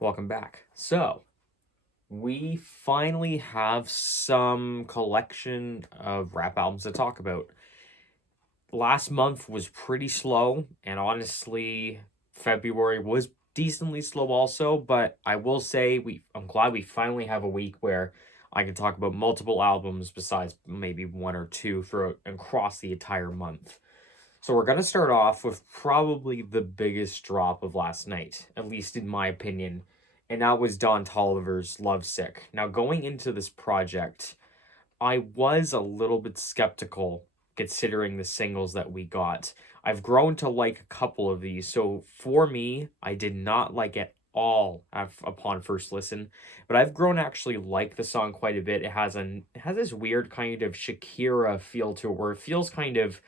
Welcome back. So, we finally have some collection of rap albums to talk about. Last month was pretty slow, and honestly, February was decently slow also, but I will say I'm glad we finally have a week where I can talk about multiple albums besides maybe one or two for across the entire month. So we're going to start off with probably the biggest drop of last night, at least in my opinion, and that was Don Toliver's Lovesick. Now, going into this project, I was a little bit skeptical considering the singles that we got. I've grown to like a couple of these, so for me, I did not like it all upon first listen, but I've grown to actually like the song quite a bit. It has this weird kind of Shakira feel to it, where it feels kind of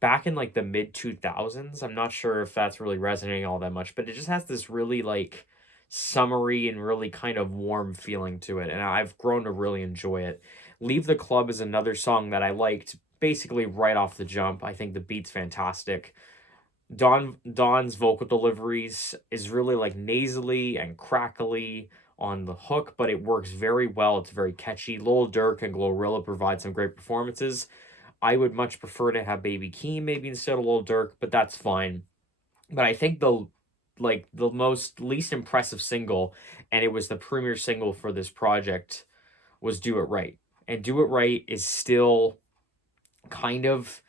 back in like the mid 2000s. I'm not sure if that's really resonating all that much, but it just has this really like summery and really kind of warm feeling to it, and I've grown to really enjoy it. Leave the Club is another song that I liked basically right off the jump. I think the beat's fantastic. Don's vocal deliveries is really like nasally and crackly on the hook, but it works very well. It's very catchy. Lil Durk and Glorilla provide some great performances. I would much prefer to have Baby Keem maybe instead of Lil Durk, but that's fine. But I think the most least impressive single, and it was the premier single for this project, was Do It Right. And Do It Right is still kind of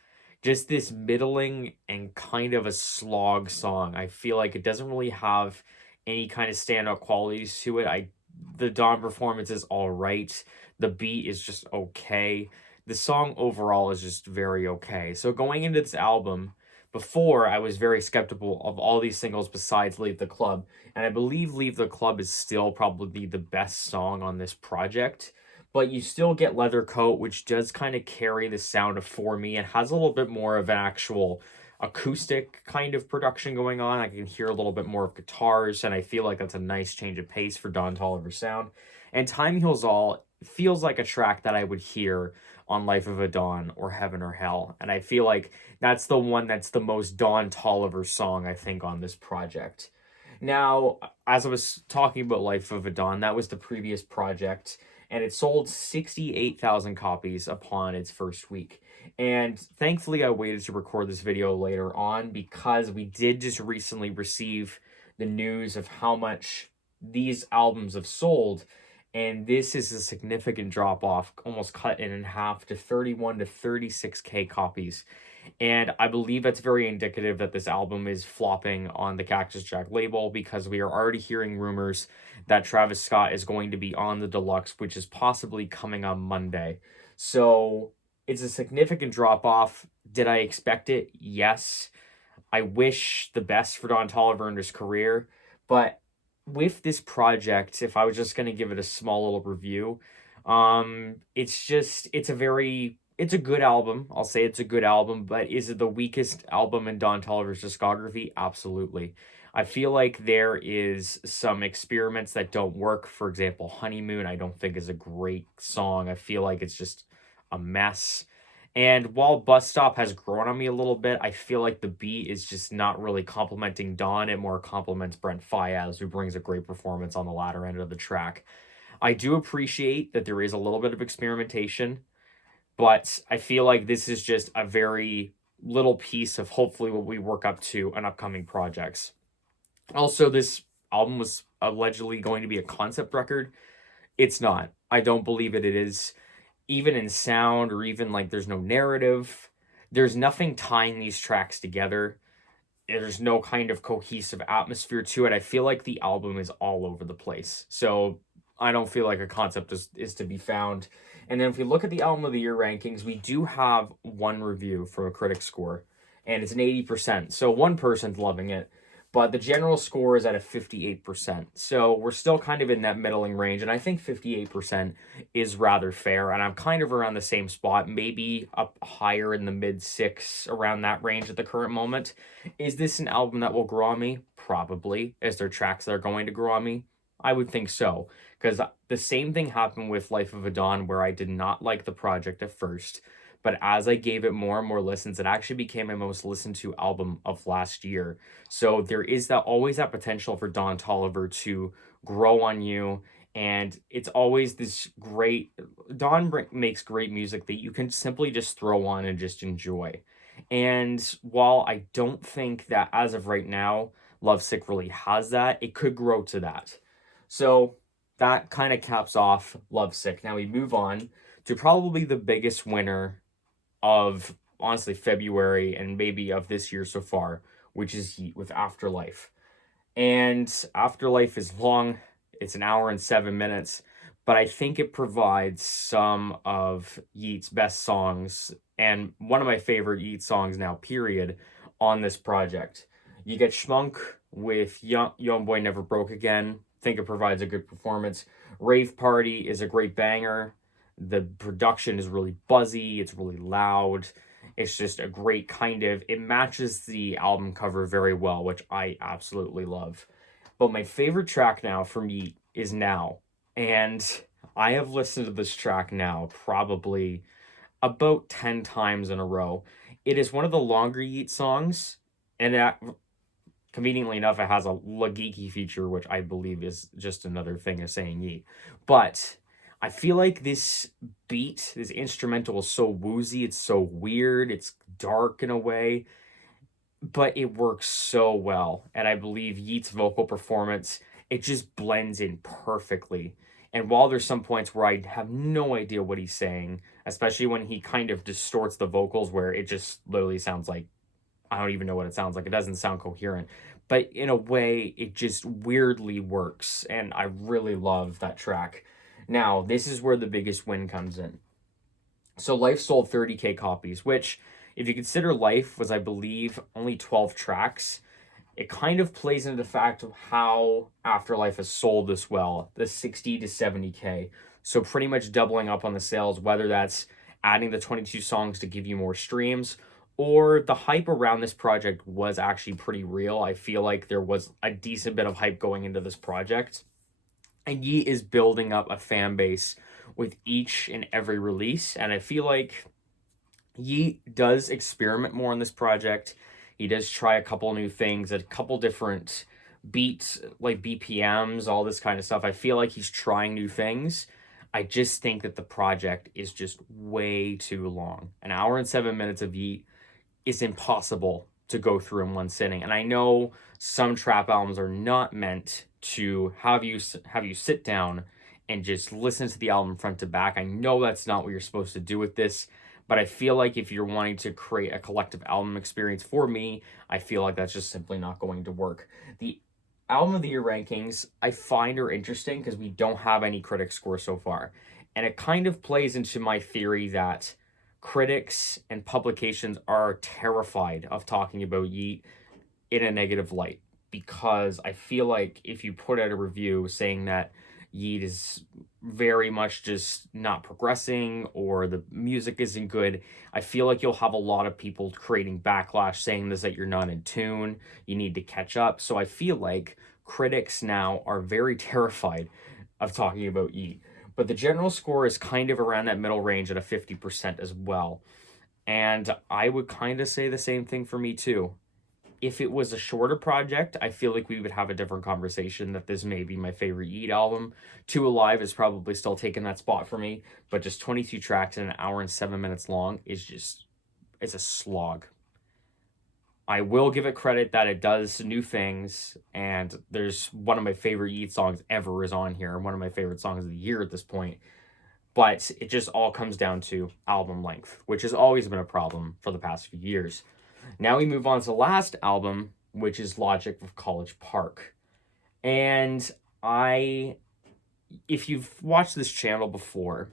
just this middling and kind of a slog song. I feel like it doesn't really have any kind of standout qualities to it. The Dawn performance is all right. The beat is just okay. The song overall is just very okay. So going into this album, before I was very skeptical of all these singles besides Leave the Club, and I believe Leave the Club is still probably the best song on this project. But you still get Leather Coat, which does kind of carry the sound of For Me and has a little bit more of an actual acoustic kind of production going on. I can hear a little bit more of guitars, and I feel like that's a nice change of pace for Don Toliver's sound. And Time Heals All feels like a track that I would hear on Life of a Dawn or Heaven or Hell. And I feel like that's the one that's the most Don Toliver song, I think, on this project. Now, as I was talking about Life of a Dawn, that was the previous project, and it sold 68,000 copies upon its first week. And thankfully, I waited to record this video later on because we did just recently receive the news of how much these albums have sold. And this is a significant drop off, almost cut in half to 31 to 36K copies. And I believe that's very indicative that this album is flopping on the Cactus Jack label, because we are already hearing rumors that Travis Scott is going to be on the deluxe, which is possibly coming on Monday. So it's a significant drop off. Did I expect it? Yes. I wish the best for Don Toliver in his career, but with this project, if I was just going to give it a small little review, it's a good album. I'll say it's a good album, but is it the weakest album in Don Toliver's discography? Absolutely. I feel like there is some experiments that don't work. For example, Honeymoon, I don't think is a great song. I feel like it's just a mess. And while Bus Stop has grown on me a little bit, I feel like the beat is just not really complimenting Don. It more compliments Brent Faiyaz, who brings a great performance on the latter end of the track. I do appreciate that there is a little bit of experimentation, but I feel like this is just a very little piece of hopefully what we work up to on upcoming projects. Also, this album was allegedly going to be a concept record. It's not. I don't believe it is. Even in sound, or even like there's no narrative. There's nothing tying these tracks together. There's no kind of cohesive atmosphere to it. I feel like the album is all over the place. So I don't feel like a concept is to be found. And then if we look at the Album of the Year rankings, we do have one review from a critic score, and it's an 80%. So one person's loving it, but the general score is at a 58%. So we're still kind of in that middling range, and I think 58% is rather fair, and I'm kind of around the same spot, maybe up higher in the mid-6, around that range at the current moment. Is this an album that will grow on me? Probably. Is there tracks that are going to grow on me? I would think so, because the same thing happened with Life of a Dawn, where I did not like the project at first, But as I gave it more and more listens, it actually became my most listened to album of last year. So there is that always that potential for Don Toliver to grow on you. And it's always this great, makes great music that you can simply just throw on and just enjoy. And while I don't think that as of right now, Lovesick really has that, it could grow to that. So that kind of caps off Lovesick. Now we move on to probably the biggest winner of honestly February and maybe of this year so far, which is Yeat with Afterlife. And Afterlife is long, it's an hour and 7 minutes, but I think it provides some of Yeat's best songs and one of my favorite Yeat songs now, period, on this project. You get Schmunk with Young Boy Never Broke Again. I think it provides a good performance. Rave Party is a great banger. The production is really buzzy, it's really loud. It's just a great it matches the album cover very well, which I absolutely love. But my favorite track now from Yeat is Now. And I have listened to this track now probably about 10 times in a row. It is one of the longer Yeat songs, and conveniently enough, it has a La Geeky feature, which I believe is just another thing of saying Yeat. But I feel like this beat, this instrumental is so woozy, it's so weird, it's dark in a way, but it works so well. And I believe Yeat's vocal performance, it just blends in perfectly. And while there's some points where I have no idea what he's saying, especially when he kind of distorts the vocals where it just literally sounds like, I don't even know what it sounds like. It doesn't sound coherent. But in a way, it just weirdly works. And I really love that track. Now, this is where the biggest win comes in. So Life sold 30K copies, which, if you consider Life was, I believe, only 12 tracks, it kind of plays into the fact of how Afterlife has sold this well, the 60 to 70K. So pretty much doubling up on the sales, whether that's adding the 22 songs to give you more streams, or the hype around this project was actually pretty real. I feel like there was a decent bit of hype going into this project. And Yeat is building up a fan base with each and every release. And I feel like Yeat does experiment more on this project. He does try a couple new things, a couple different beats, like BPMs, all this kind of stuff. I feel like he's trying new things. I just think that the project is just way too long. An hour and 7 minutes of Yeat is impossible to go through in one sitting. And I know some trap albums are not meant to have you sit down and just listen to the album front to back. I know that's not what you're supposed to do with this, but I feel like if you're wanting to create a collective album experience for me, I feel like that's just simply not going to work. The album of the year rankings I find are interesting because we don't have any critic score so far. And it kind of plays into my theory that critics and publications are terrified of talking about Yeat in a negative light, because I feel like if you put out a review saying that Yeat is very much just not progressing or the music isn't good, I feel like you'll have a lot of people creating backlash saying this, that you're not in tune, you need to catch up. So I feel like critics now are very terrified of talking about Yeat. But the general score is kind of around that middle range at a 50% as well. And I would kind of say the same thing for me too. If it was a shorter project, I feel like we would have a different conversation, that this may be my favorite Yeat album. Two Alive is probably still taking that spot for me, but just 22 tracks and an hour and 7 minutes long is just, it's a slog. I will give it credit that it does new things, and there's one of my favorite Yeat songs ever is on here, one of my favorite songs of the year at this point. But it just all comes down to album length, which has always been a problem for the past few years. Now we move on to the last album, which is Logic with College Park. And if you've watched this channel before,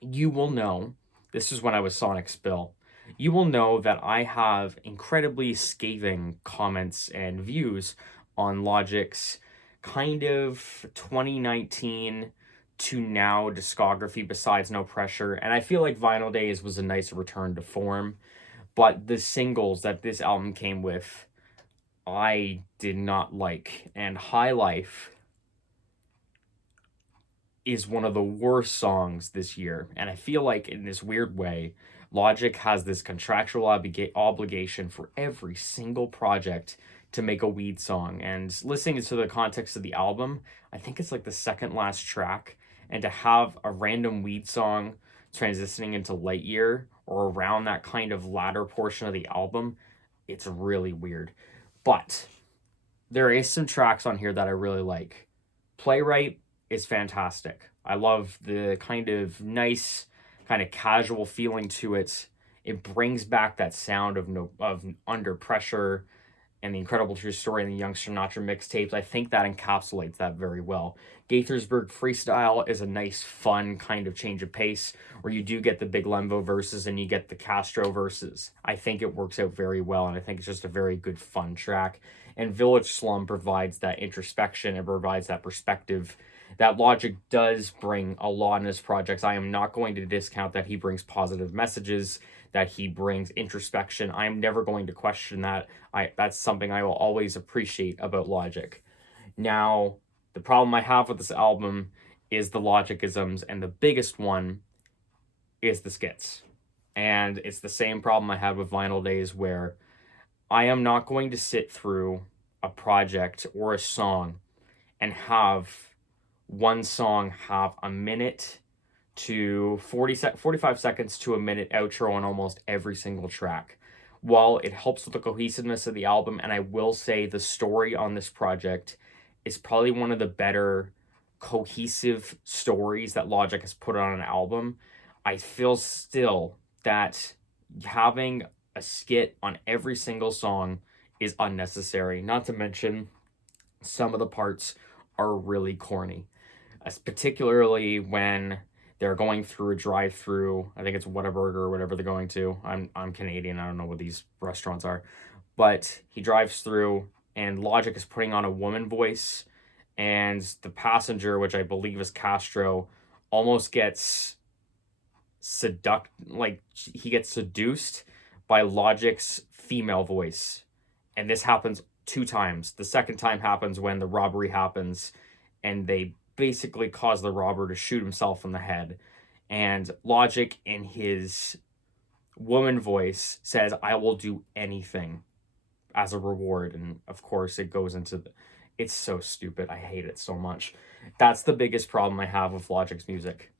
you will know, this is when I was Sonic Spill, you will know that I have incredibly scathing comments and views on Logic's kind of 2019 to now discography besides No Pressure. And I feel like Vinyl Days was a nice return to form. But the singles that this album came with, I did not like. And High Life is one of the worst songs this year. And I feel like in this weird way, Logic has this contractual obligation for every single project to make a weed song. And listening to the context of the album, I think it's like the second last track. And to have a random weed song transitioning into Light Year or around that kind of latter portion of the album, it's really weird. But there is some tracks on here that I really like. Playwright is fantastic. I love the kind of nice, kind of casual feeling to it. It brings back that sound of Under Pressure and the Incredible True Story and the Young Sinatra mixtapes. I think that encapsulates that very well. Gaithersburg Freestyle is a nice, fun kind of change of pace where you do get the Big Lembo verses and you get the Castro verses. I think it works out very well, and I think it's just a very good, fun track. And Village Slum provides that introspection, it provides that perspective that Logic does bring a lot in his projects. I am not going to discount that he brings positive messages, that he brings introspection. I am never going to question that. That's something I will always appreciate about Logic. Now, the problem I have with this album is the Logicisms, and the biggest one is the skits. And it's the same problem I had with Vinyl Days, where I am not going to sit through a project or a song and have one song have a minute to 45 seconds to a minute outro on almost every single track. While it helps with the cohesiveness of the album, and I will say the story on this project is probably one of the better cohesive stories that Logic has put on an album, I feel still that having a skit on every single song is unnecessary. Not to mention, some of the parts are really corny, particularly when they're going through a drive-through. I think it's Whataburger or whatever they're going to. I'm Canadian. I don't know what these restaurants are, but he drives through, and Logic is putting on a woman voice, and the passenger, which I believe is Castro, almost gets he gets seduced by Logic's female voice. And this happens 2 times. The second time happens when the robbery happens, and they basically cause the robber to shoot himself in the head. And Logic, in his woman voice, says, "I will do anything as a reward." And of course, it goes into it's so stupid. I hate it so much. That's the biggest problem I have with Logic's music.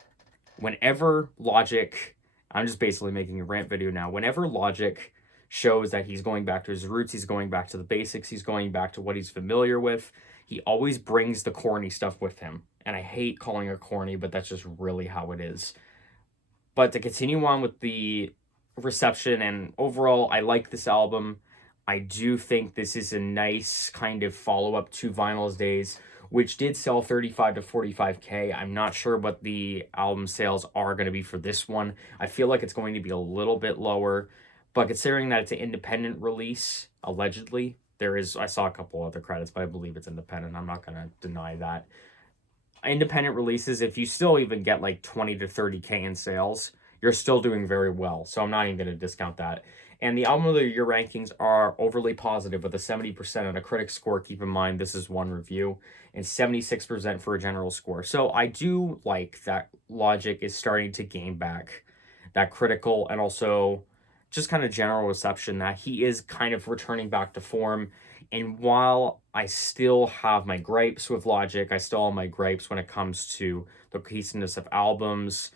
Whenever Logic, I'm just basically making a rant video now. Whenever Logic shows that he's going back to his roots, he's going back to the basics, he's going back to what he's familiar with, he always brings the corny stuff with him. And I hate calling it corny, but that's just really how it is. But to continue on with the reception, and overall, I like this album. I do think this is a nice kind of follow-up to Vinyl's Days, which did sell 35 to 45K. I'm not sure what the album sales are going to be for this one. I feel like it's going to be a little bit lower, but considering that it's an independent release, allegedly, I saw a couple other credits, but I believe it's independent. I'm not going to deny that. Independent releases, if you still even get like 20 to 30K in sales, you're still doing very well. So I'm not even going to discount that. And the Album of the Year rankings are overly positive with a 70% on a critic score. Keep in mind, this is one review, and 76% for a general score. So I do like that Logic is starting to gain back that critical and also just kind of general reception, that he is kind of returning back to form. And while I still have my gripes with Logic, I still have my gripes when it comes to the cohesiveness of albums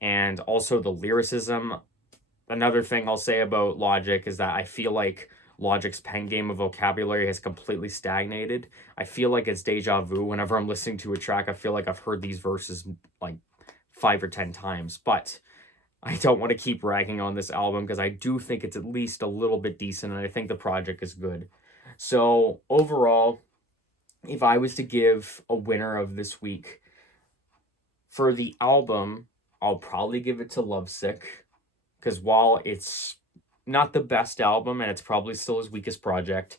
and also the lyricism. Another thing I'll say about Logic is that I feel like Logic's pen game of vocabulary has completely stagnated. I feel like it's deja vu. Whenever I'm listening to a track, I feel like I've heard these verses like 5 or 10 times. But I don't want to keep ragging on this album because I do think it's at least a little bit decent, and I think the project is good. So overall, if I was to give a winner of this week, for the album, I'll probably give it to Lovesick. Because while it's not the best album, and it's probably still his weakest project,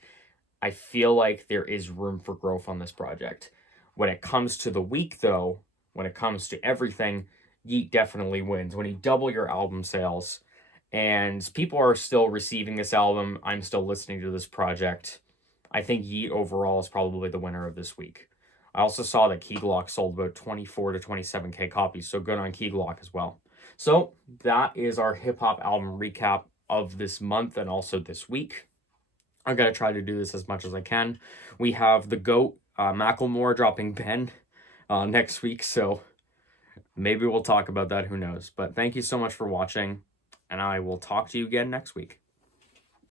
I feel like there is room for growth on this project. When it comes to the week, though, when it comes to everything, Yeat definitely wins. When you double your album sales, and people are still receiving this album, I'm still listening to this project, I think Yeat overall is probably the winner of this week. I also saw that Key Glock sold about 24 to 27K copies, so good on Key Glock as well. So that is our hip hop album recap of this month and also this week. I'm going to try to do this as much as I can. We have the GOAT, Macklemore, dropping Ben next week, so maybe we'll talk about that, who knows. But thank you so much for watching, and I will talk to you again next week.